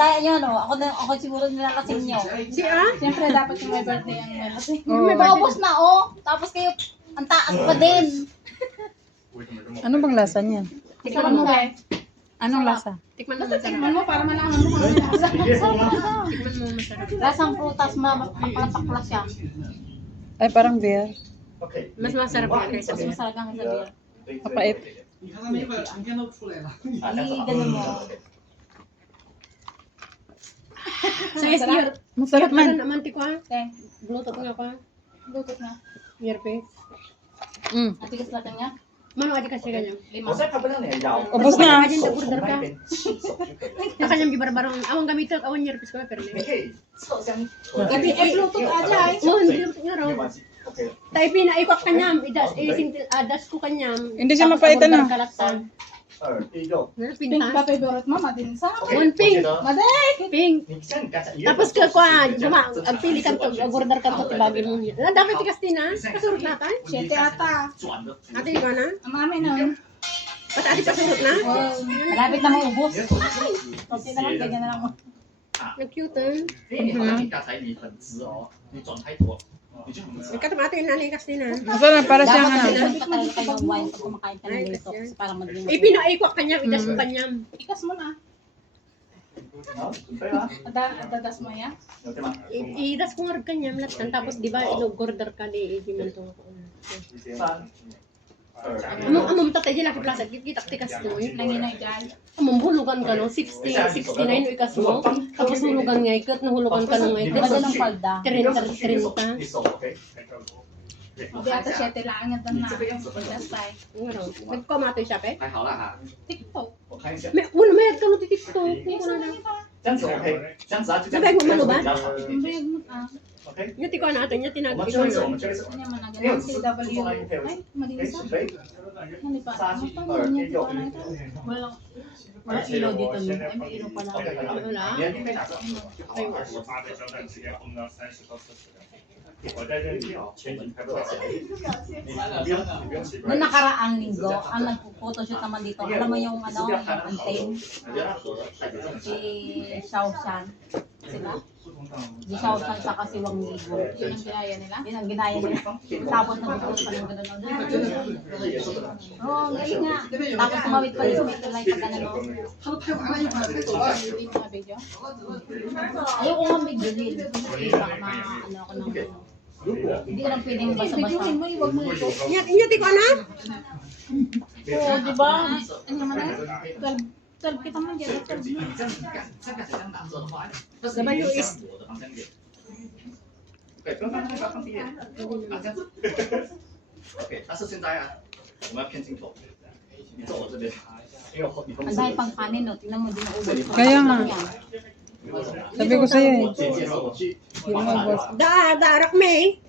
daya nyo, no? Ako siguro nilalasing nyo. Siyempre, dapat yung may birthday ang nilalasing. May paubos na, oh. Tapos kayo, ang taas pa din. Ano bang lasa niyan? Tikman mo, guys. Anong lasa? Tikman mo, tikman mo para malaman mo kung ano yung lasa. Tikman mo, masarap. Lasang prutas, mapakla siya. Ay, parang beer. Mas masarap yan kaysa Mas masarap ang isa beer. Mapait. Hindi, ganun mo. Sige, sige. Masarap man. Naman, tikwa. Okay. Bluetooth nga pa. Bluetooth na. Earpiece. Atigas natin niya. Mano aja kasi ganyan. Ubus na. Aja yung order ka. Nakanyang gibarbarong awang gamitot, awang earpiece ko pero ni. Bluetooth aja ay. Oh, hindi nga raw. Tayo pinaikot kanyam, adas ko kanyam. Hindi siya mapaitan na. Kalatan. Pink pa favorite mo, madinsa. One pink. Maday! Pink. Tapos ka kuha, ang pili ka to, order ka to, tibagin mo niya. Dapat tikas din ha? Kasurot natin? 7 ata. Ate, iba na? Ang mami na. Pati ate pasurot na? Malapit na maubos. Kasi naman, ganyan na lang mo. Nag-cute eh. Nagkatamate yung nanikas din ha? Masarap, para siyang Dapat ano. sa talaga kayo ng wine pag kumakain ka ng dito. Kasi parang madaling mo. Ipinaikot kanyam, idas mo kanyam. Ikas mo na. Dadas mo yan. Idas ko nga rin kanyam lahat. Tapos di ba, order ka di man to. Amom tatay di laki plaza, kita tikas to. Nanginay dyan. Amom hulugan ka no, 69 o ikas mo. Tapos hulugan nga ikat, nahulugan ka ng Di ba ikat. dyan ang palda? 30. Hindi ata 7 lang ang ganda na. Last time. Ano? Nagkamatoy siya pe? TikTok. May ka no titikto. Hindi ko na lang. 这样子 OK，这样子啊，就这样子比较好一 Ang 点。 big mo ah. OK， Nyati ko na ato, nyati 我 na 们 ikaw 这里是我 na. 们这里是 Kanya man ang 没有 ganun. 做 CW. 做到一配， Ay, 可 madinsa. 以可以。 Nalipat. 杀鸡 Ano pa niya? 鸡肉。 Walang ilaw dito. Ay, may ilaw pala. Wala. 你你可以打字。我发的胶带直接烘到30到40度。我在这里前几还不到你不用你不用洗。 Noong nakaraang linggo, ang nagpo-photoshoot naman dito, alam mo yung ano, yung antay, 我觉得它合太极正 si Xiaoshan. Sila? Si Xiaoshan sa kasi Wang Ligo. Yun ang ginaya nila? Yun ang ginaya nila. Tapos nag-post pa ng gano'n. Oo, galing nga. Tapos tumawid pa rin sa may tulay pag ano. Yung mga video. Ayoko nga may gilid. Kasi baka ano ako ng hindi ko lang pwedeng basta-basta. Nyati ko na? Oo, di ba? Ano naman na? 12 kita man dyan. 你这样子干，这样子这样打字的话，但是 Diba 你 yung 向 is... 我的方向点。对，不用放，不要放第一眼。啊，这样子。OK，但是现在啊，我们要偏镜头，你坐我这边，因为我你后 Ang 面 dahil pang kanin, no? Tingnan mo, di na ubos. Kaya nga. Sabi ko sa'yo eh. 我姐姐说我去， Hindi mo ubos. Daarak me.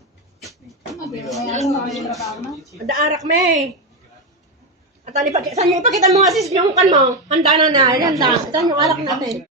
May Daarak me. At saan yung ipakita mo nga sis yung kan mo? Handa na na. Handa. Saan yung alak natin?